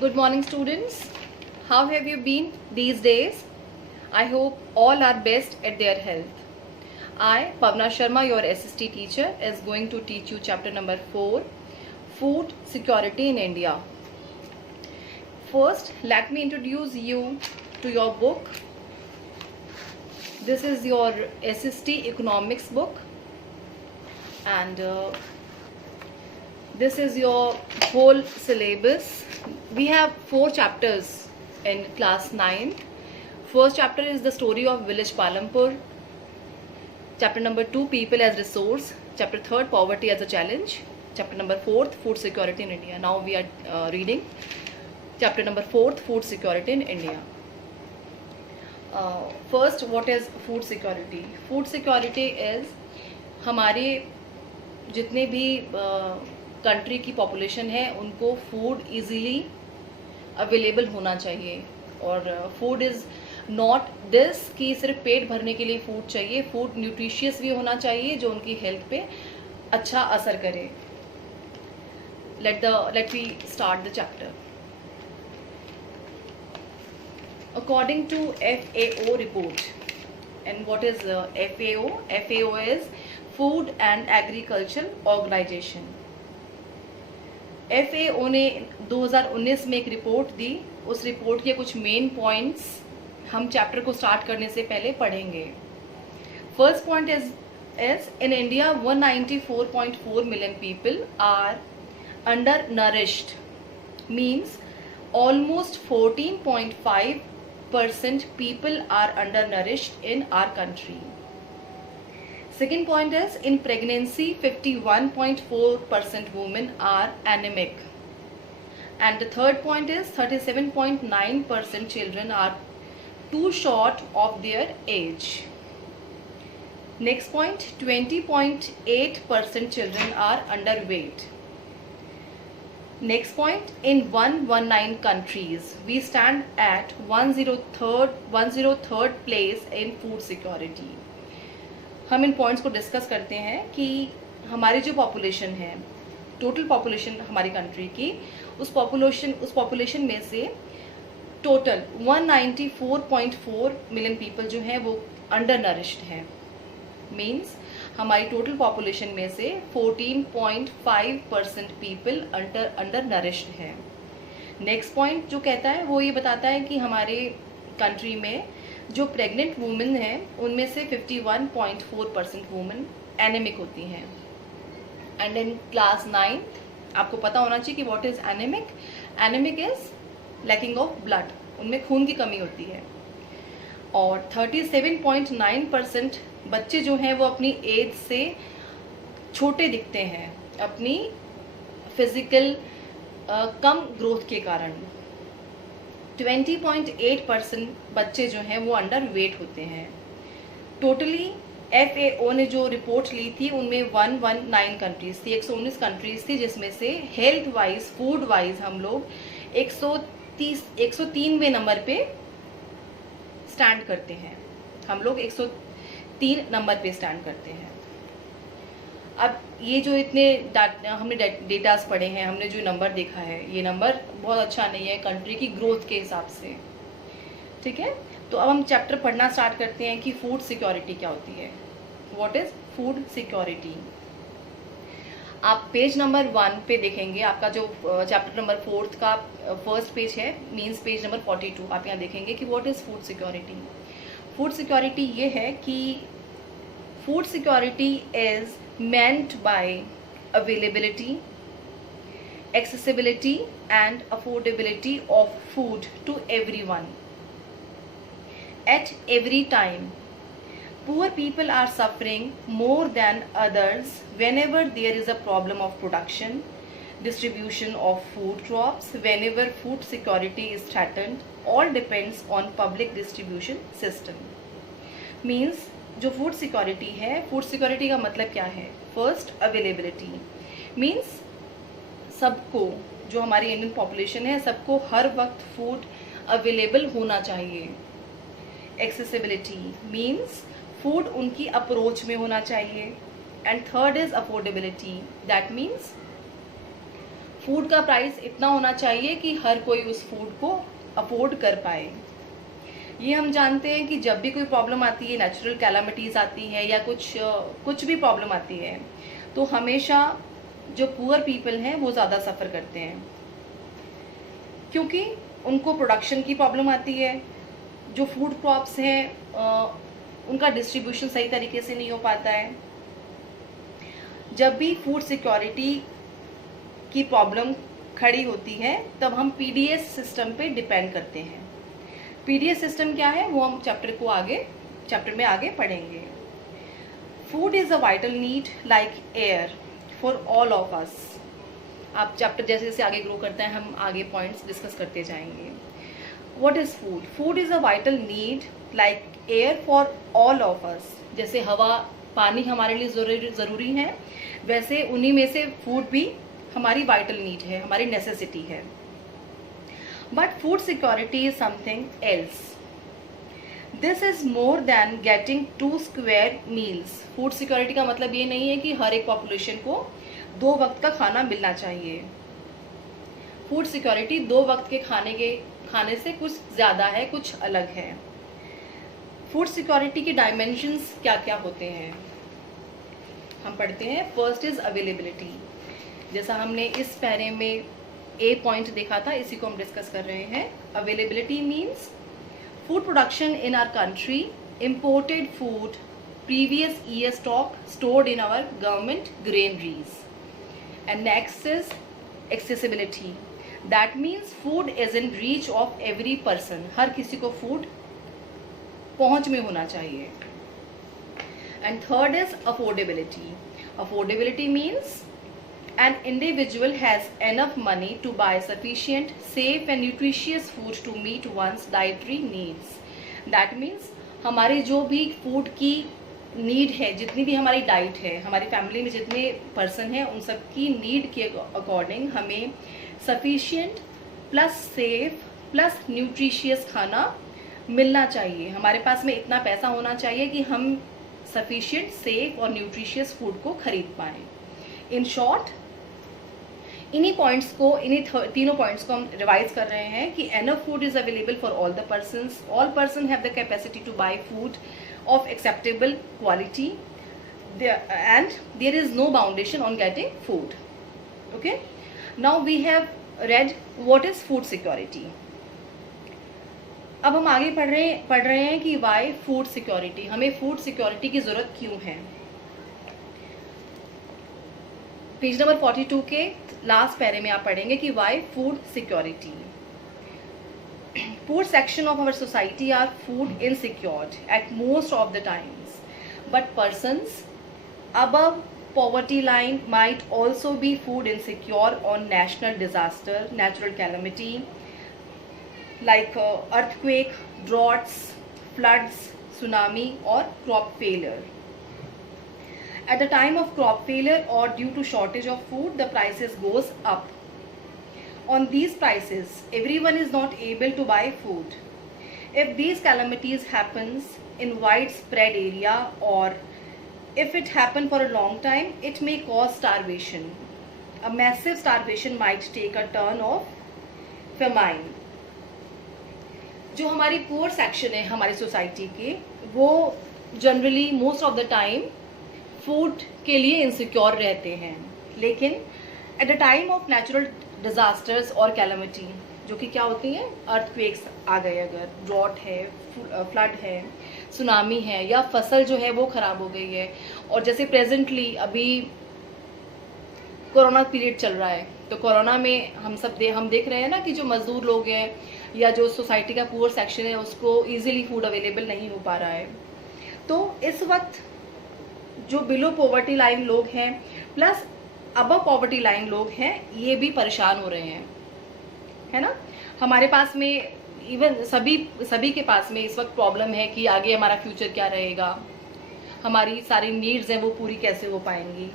Good morning, students. How have you been these days? I hope all are best at their health. I, Pavna Sharma, your SST teacher, is going to teach you chapter number 4, Food Security in India. First, let me introduce you to your book. This is your SST economics book, and this is your whole syllabus. We have 4 chapters in class 9. First chapter is the story of village Palampur. Chapter number 2, people as resource. Chapter 3, poverty as a challenge. Chapter number 4, food security in India. Now we are reading chapter number 4, food security in India. First, what is food security? Food security is हमारे जितने भी country की population है उनको food easily available होना चाहिए. और food is not this कि सिर्फ पेट भरने के लिए फूड चाहिए. फूड न्यूट्रिशियस भी होना चाहिए जो उनकी हेल्थ पे अच्छा असर करे. Let we start the chapter. According to FAO report, and what is FAO? FAO is Food and Agriculture Organization. FAO ने 2019 में एक रिपोर्ट दी. उस रिपोर्ट के कुछ मेन पॉइंट्स हम चैप्टर को स्टार्ट करने से पहले पढ़ेंगे. First point is in India 194.4 million people are undernourished, means almost 14.5% people are undernourished in our country. Second point is in pregnancy 51.4% women are anemic. And the third point is 37.9% children are too short of their age. Next point, 20.8% children are underweight. Next point, in 119 countries, we stand at 103rd place in food security. हम इन points को discuss करते हैं कि हमारी जो population है, total population हमारी country की, उस पॉपुलेशन में से टोटल 194.4 मिलियन पीपल जो हैं वो अंडर नरिश्ड हैं. मीन्स हमारी टोटल पॉपुलेशन में से 14.5% पीपल अंडर नरिश्ड हैं. नेक्स्ट पॉइंट जो कहता है वो ये बताता है कि हमारे कंट्री में जो प्रेग्नेंट वुमेन हैं उनमें से 51.4% वुमेन एनेमिक होती हैं. एंड इन क्लास 9 आपको पता होना चाहिए कि what is anaemic. Anaemic is lacking of blood, उनमें खून की कमी होती है. और 37.9% बच्चे जो हैं वो अपनी एज से छोटे दिखते हैं अपनी फिजिकल कम ग्रोथ के कारण. 20.8% बच्चे जो हैं वो अंडर वेट होते हैं. टोटली FAO ने जो रिपोर्ट ली थी उनमें 119 कंट्रीज थी, 119 कंट्रीज थी, जिसमें से हेल्थ वाइज फूड वाइज हम लोग 103वें नंबर पे स्टैंड करते हैं. हम लोग 103 नंबर पे स्टैंड करते हैं. अब ये जो इतने हमने डेटास पढ़े हैं, हमने जो नंबर देखा है, ये नंबर बहुत अच्छा नहीं है कंट्री की ग्रोथ के हिसाब से. ठीक है, तो अब हम चैप्टर पढ़ना स्टार्ट करते हैं कि फूड सिक्योरिटी क्या होती है. What is food security. आप पेज नंबर 1 पे देखेंगे, आपका जो चैप्टर नंबर 4 का फर्स्ट पेज है, मीन्स पेज नंबर 42. आप यहाँ देखेंगे कि what is food security. Food security ये है कि food security is meant by availability, accessibility and affordability of food to everyone at every time. Poor people are suffering more than others whenever there is a problem of production, distribution of food crops. Whenever food security is threatened, all depends on public distribution system. Means जो food security है, food security का मतलब क्या है. First, availability. Means सबको, जो हमारी Indian population है, सबको हर वक्त फूड अवेलेबल होना चाहिए. एक्सेसिबिलिटी मीन्स फूड उनकी अप्रोच में होना चाहिए. And third is affordability. That means food का प्राइस इतना होना चाहिए कि हर कोई उस फूड को अफोर्ड कर पाए। ये हम जानते हैं कि जब भी कोई प्रॉब्लम आती है, नेचुरल कैलामिटीज़ आती है या कुछ भी प्रॉब्लम आती है, तो हमेशा जो पुअर पीपल हैं वो ज़्यादा सफ़र करते हैं, क्योंकि उनको प्रोडक्शन की प्रॉब्लम आती है। जो फूड क्रॉप्स हैं उनका डिस्ट्रीब्यूशन सही तरीके से नहीं हो पाता है। जब भी फूड सिक्योरिटी की प्रॉब्लम खड़ी होती है तब हम पीडीएस सिस्टम पे डिपेंड करते हैं। पीडीएस सिस्टम क्या है वो हम चैप्टर में आगे पढ़ेंगे। Food is a vital need like air for all of us. आप चैप्टर जैसे जैसे आगे ग्रो करते हैं हम आगे पॉइंट्स डिस्कस करते जाएंगे। What is food? Food is a vital need like air for all of us. जैसे हवा पानी हमारे लिए ज़रूरी है, वैसे उन्हीं में से फूड भी हमारी वाइटल नीड है, हमारी नेसेसिटी है। But food security is something else. This is more than getting 2 square meals. Food security का मतलब ये नहीं है कि हर एक पॉपुलेशन को 2 वक्त का खाना मिलना चाहिए। फूड सिक्योरिटी 2 वक्त के खाने से कुछ ज़्यादा है, कुछ अलग है। फूड सिक्योरिटी के डायमेंशंस क्या क्या होते हैं हम पढ़ते हैं। First is availability. जैसा हमने इस पैरे में ए पॉइंट देखा था, इसी को हम डिस्कस कर रहे हैं। Availability means food production in our country, imported food, previous year stock stored in our government granaries. And next is accessibility. That means food is in reach of every person. हर किसी को food पहुंच में होना चाहिए। And third is affordability. Affordability means an individual has enough money to buy sufficient, safe and nutritious food to meet one's dietary needs. That means हमारी जो भी फूड की नीड है, जितनी भी हमारी डाइट है, हमारी फैमिली में जितने पर्सन हैं उन सब की नीड के अकॉर्डिंग हमें sufficient plus safe plus nutritious खाना मिलना चाहिए। हमारे पास में इतना पैसा होना चाहिए कि हम सफिशिएंट, सेफ और न्यूट्रिशियस फूड को खरीद पाएँ। इन शॉर्ट इन्हीं तीनों पॉइंट्स को हम रिवाइज कर रहे हैं कि enough food is available for all the persons. All person have the capacity to buy food of acceptable quality and there is no boundation on getting food. Okay, now we have read what is food security. अब हम आगे पढ़ रहे हैं कि why food security, हमें food security की जरूरत क्यों है। पेज नंबर 42 के लास्ट पैरे में आप पढ़ेंगे कि why food security. Poor section of our society are food insecure at most of the times, but persons above poverty line might also be food insecure on national disaster, natural calamity like earthquake, droughts, floods, tsunami or crop failure. At the time of crop failure or due to shortage of food, the prices goes up. On these prices, everyone is not able to buy food. If these calamities happens in widespread area or if it happen for a long time, it may cause starvation. A massive starvation might take a turn of famine. जो हमारी poor section है हमारी society के, वो generally most of the time food के लिए insecure रहते हैं। लेकिन at the time of natural disasters और कैलामिटी, जो कि क्या होती हैं, अर्थक्वेक्स आ गए, अगर ड्रॉट है, फ्लड है, सुनामी है, या फसल जो है वो ख़राब हो गई है, और जैसे प्रेजेंटली अभी कोरोना पीरियड चल रहा है, तो कोरोना में हम देख रहे हैं ना कि जो मज़दूर लोग हैं या जो सोसाइटी का पुअर सेक्शन है उसको इजीली फूड अवेलेबल नहीं हो पा रहा है। तो इस वक्त जो बिलो पॉवर्टी लाइन लोग हैं प्लस अबव पॉवर्टी लाइन लोग हैं, ये भी परेशान हो रहे हैं, है ना। हमारे पास में इवन सभी के पास में इस वक्त प्रॉब्लम है कि आगे हमारा फ्यूचर क्या रहेगा, हमारी सारी नीड्स हैं वो पूरी कैसे हो पाएंगी।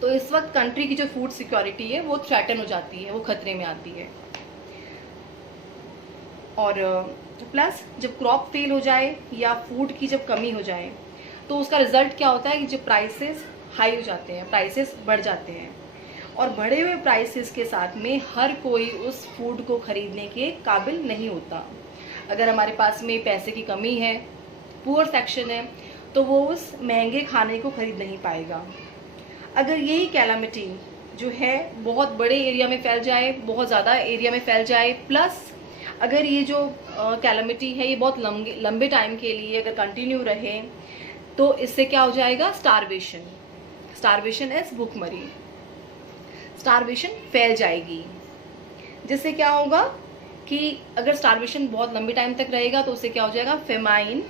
तो इस वक्त कंट्री की जो फूड सिक्योरिटी है वो थ्रेटन हो जाती है, वो खतरे में आती है। और प्लस जब क्रॉप फेल हो जाए या फूड की जब कमी हो जाए तो उसका रिजल्ट क्या होता है कि जब प्राइसेस हाई हो जाते हैं, प्राइसेस बढ़ जाते हैं, और बढ़े हुए प्राइसेस के साथ में हर कोई उस फूड को खरीदने के काबिल नहीं होता। अगर हमारे पास में पैसे की कमी है, पुअर सेक्शन है, तो वो उस महंगे खाने को खरीद नहीं पाएगा। अगर यही कैलामिटी जो है बहुत बड़े एरिया में फैल जाए, बहुत ज़्यादा एरिया में फैल जाए, प्लस अगर ये जो कैलामिटी है ये बहुत लंबे टाइम के लिए अगर कंटिन्यू रहे, तो इससे क्या हो जाएगा? स्टारवेशन। स्टारवेशन इज भूखमरी। स्टारवेशन फैल जाएगी, जिससे क्या होगा कि अगर स्टारवेशन बहुत लंबे टाइम तक रहेगा तो उससे क्या हो जाएगा? फेमाइन,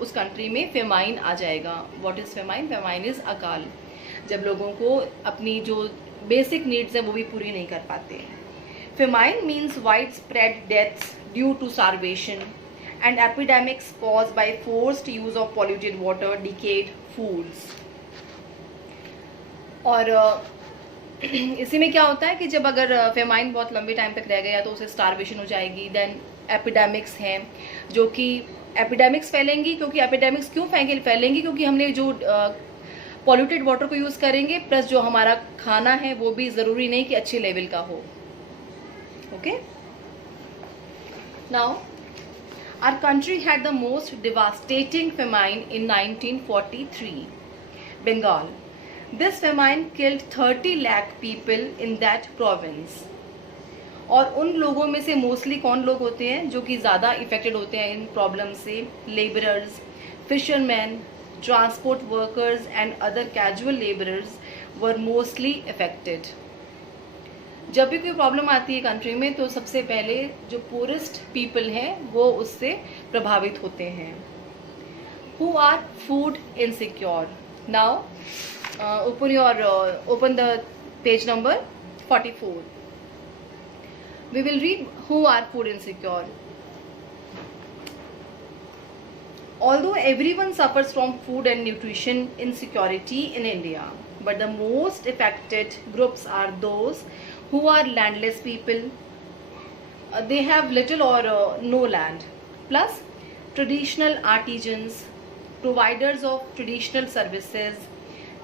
उस कंट्री में फेमाइन आ जाएगा। What is famine? Famine is अकाल, जब लोगों को अपनी जो बेसिक नीड्स है वो भी पूरी नहीं कर पाते। Famine means widespread deaths due to starvation and epidemics caused by forced use of polluted water, decayed foods. और इसी में क्या होता है कि जब अगर फेमाइन बहुत लंबे टाइम तक रह गया तो उसे स्टारवेशन हो जाएगी। देन एपिडेमिक्स हैं, जो कि एपिडेमिक्स फैलेंगी। क्योंकि एपिडेमिक्स क्यों फैलेंगी? क्योंकि हमने जो पॉल्यूटेड वाटर को यूज़ करेंगे, प्लस जो हमारा खाना है वो भी ज़रूरी नहीं कि अच्छे लेवल का हो। Okay, now our country had the most devastating famine in 1943, Bengal. This famine killed 30 lakh people in that province. और उन लोगों में से मोस्टली कौन लोग होते हैं जो कि ज़्यादा इफेक्टेड होते हैं इन प्रॉब्लम से? Labourers, fisherman, transport workers and other casual labourers were mostly affected. जब भी कोई प्रॉब्लम आती है कंट्री में तो सबसे पहले जो पुअरेस्ट पीपल हैं वो उससे प्रभावित होते हैं। Who are food insecure? Now open the page number 44. We will read who are food insecure. Although everyone suffers from food and nutrition insecurity in India, but the most affected groups are those who are landless people. They have little or no land, plus traditional artisans, providers of traditional services,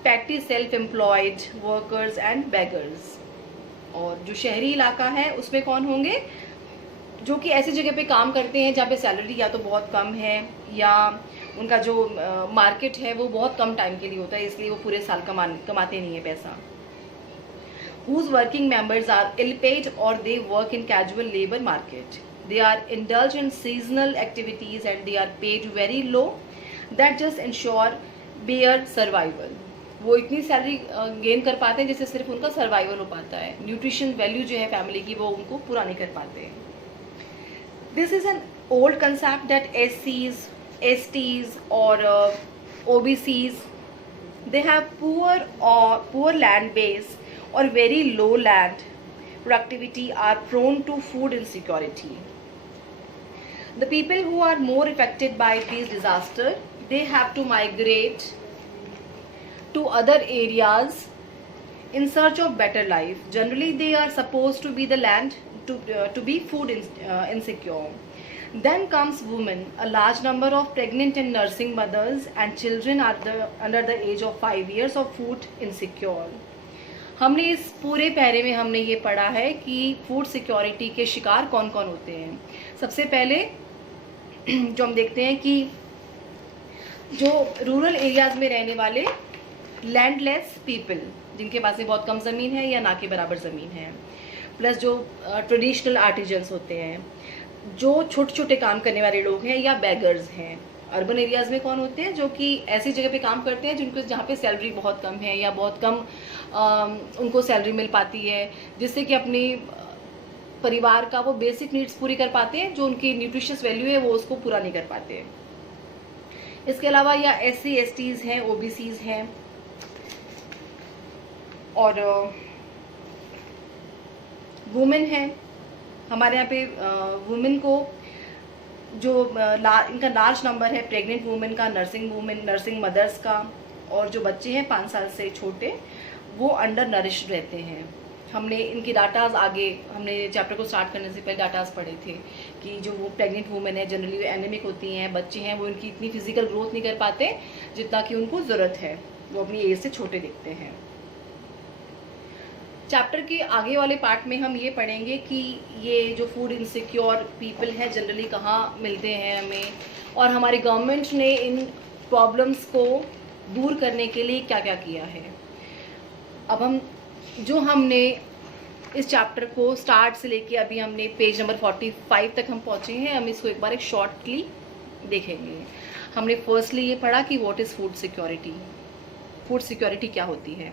petty self-employed workers and beggars। और जो शहरी इलाका है उसमें कौन होंगे? जो कि ऐसी जगह पे काम करते हैं जहाँ पे सैलरी या तो बहुत कम है या उनका जो मार्केट है वो बहुत कम टाइम के लिए होता है, इसलिए वो पूरे साल कमाते नहीं है पैसा। Whose working members are ill-paid or they work in casual labor market. They are indulged in seasonal activities and they are paid very low that just ensure bare survival. वो इतनी सैलरी गेन कर पाते हैं जिससे सिर्फ उनका survival हो पाता है। न्यूट्रिशन वैल्यू जो है फैमिली की वो उनको पूरा नहीं कर पाते। This is an old concept that SCs, STs और OBCs they have poor land base or very low land productivity are prone to food insecurity. The people who are more affected by these disasters, they have to migrate to other areas in search of better life. Generally they are supposed to be the land to be food insecure. Then comes women. A large number of pregnant and nursing mothers and children are under the age of 5 years of food insecure. हमने इस पूरे पैरे में हमने ये पढ़ा है कि फूड सिक्योरिटी के शिकार कौन कौन होते हैं। सबसे पहले जो हम देखते हैं कि जो रूरल एरियाज में रहने वाले लैंडलेस पीपल, जिनके पास में बहुत कम ज़मीन है या ना के बराबर ज़मीन है, प्लस जो ट्रेडिशनल आर्टिजन्स होते हैं, जो छोटे छोटे काम करने वाले लोग हैं या बेगर्स हैं। अर्बन एरियाज़ में कौन होते हैं? जो कि ऐसी जगह पे काम करते हैं जिनको जहाँ पे सैलरी बहुत कम है या बहुत कम उनको सैलरी मिल पाती है, जिससे कि अपनी परिवार का वो बेसिक नीड्स पूरी कर पाते हैं, जो उनकी न्यूट्रिशियस वैल्यू है वो उसको पूरा नहीं कर पाते। इसके अलावा या SC STs हैं, OBCs हैं और वुमेन हैं। हमारे यहाँ पे वुमेन को जो इनका लार्ज नंबर है प्रेग्नेंट वुमेन का, नर्सिंग मदर्स का, और जो बच्चे हैं 5 साल से छोटे वो अंडर नरिश्ड रहते हैं। हमने इनकी डाटाज आगे हमने चैप्टर को स्टार्ट करने से पहले डाटाज पढ़े थे कि जो वो प्रेग्नेंट वुमेन है जनरली एनेमिक होती हैं, बच्चे हैं वो इनकी इतनी फिजिकल ग्रोथ नहीं कर पाते जितना कि उनको ज़रूरत है, वो अपनी एज से छोटे दिखते हैं। चैप्टर के आगे वाले पार्ट में हम ये पढ़ेंगे कि ये जो फूड इनसिक्योर पीपल हैं जनरली कहाँ मिलते हैं हमें, और हमारी गवर्नमेंट ने इन प्रॉब्लम्स को दूर करने के लिए क्या क्या किया है। अब हमने इस चैप्टर को स्टार्ट से लेके अभी हमने पेज नंबर 45 तक हम पहुँचे हैं। हम इसको एक बार एक शॉर्टली देखेंगे। हमने फर्स्टली ये पढ़ा कि what is food security. Food security क्या होती है?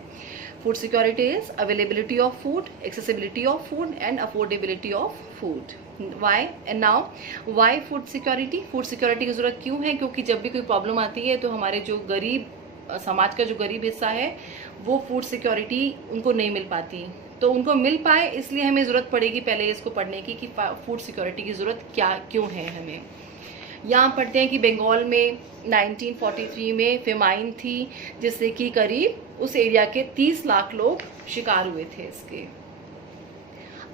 Food security is availability of food, accessibility of food and affordability of food. Why and now why food security? Food security की ज़रूरत क्यों है? क्योंकि जब भी कोई प्रॉब्लम आती है तो हमारे जो गरीब समाज का जो गरीब हिस्सा है वो फूड सिक्योरिटी उनको नहीं मिल पाती। तो उनको मिल पाए इसलिए हमें ज़रूरत पड़ेगी पहले इसको पढ़ने की कि फूड सिक्योरिटी की ज़रूरत क्यों है हमें। यहाँ पढ़ते हैं कि बंगाल में 1943 में फेमाइन थी जिससे कि करीब उस एरिया के 30 लाख लोग शिकार हुए थे इसके।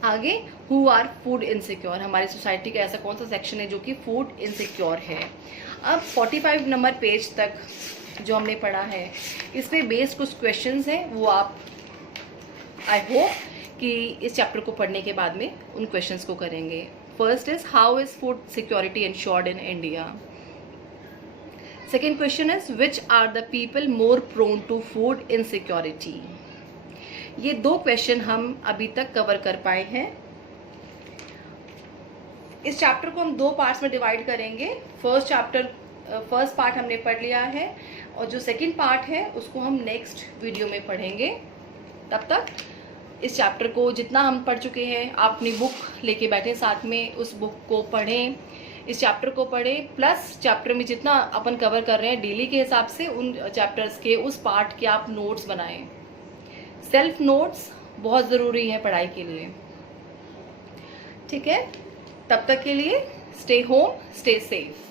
आगे हु आर फूड इनसिक्योर, हमारी सोसाइटी का ऐसा कौन सा सेक्शन है जो कि फूड इनसिक्योर है। अब 45 नंबर पेज तक जो हमने पढ़ा है इस पे बेस्ड कुछ क्वेश्चंस हैं, वो आप आई होप कि इस चैप्टर को पढ़ने के बाद में उन क्वेश्चंस को करेंगे। First is how is food security ensured in India? Second question is which are the people more prone to food insecurity? ये दो क्वेश्चन हम अभी तक कवर कर पाए हैं। इस चैप्टर को हम दो पार्ट्स में डिवाइड करेंगे। फर्स्ट पार्ट हमने पढ़ लिया है और जो सेकंड पार्ट है उसको हम नेक्स्ट वीडियो में पढ़ेंगे। तब तक इस चैप्टर को जितना हम पढ़ चुके हैं आप अपनी बुक लेके बैठें, साथ में उस बुक को पढ़ें, इस चैप्टर को पढ़ें, प्लस चैप्टर में जितना अपन कवर कर रहे हैं डेली के हिसाब से उन चैप्टर्स के उस पार्ट के आप नोट्स बनाएं। सेल्फ नोट्स बहुत ज़रूरी है पढ़ाई के लिए। ठीक है, तब तक के लिए स्टे होम, स्टे सेफ।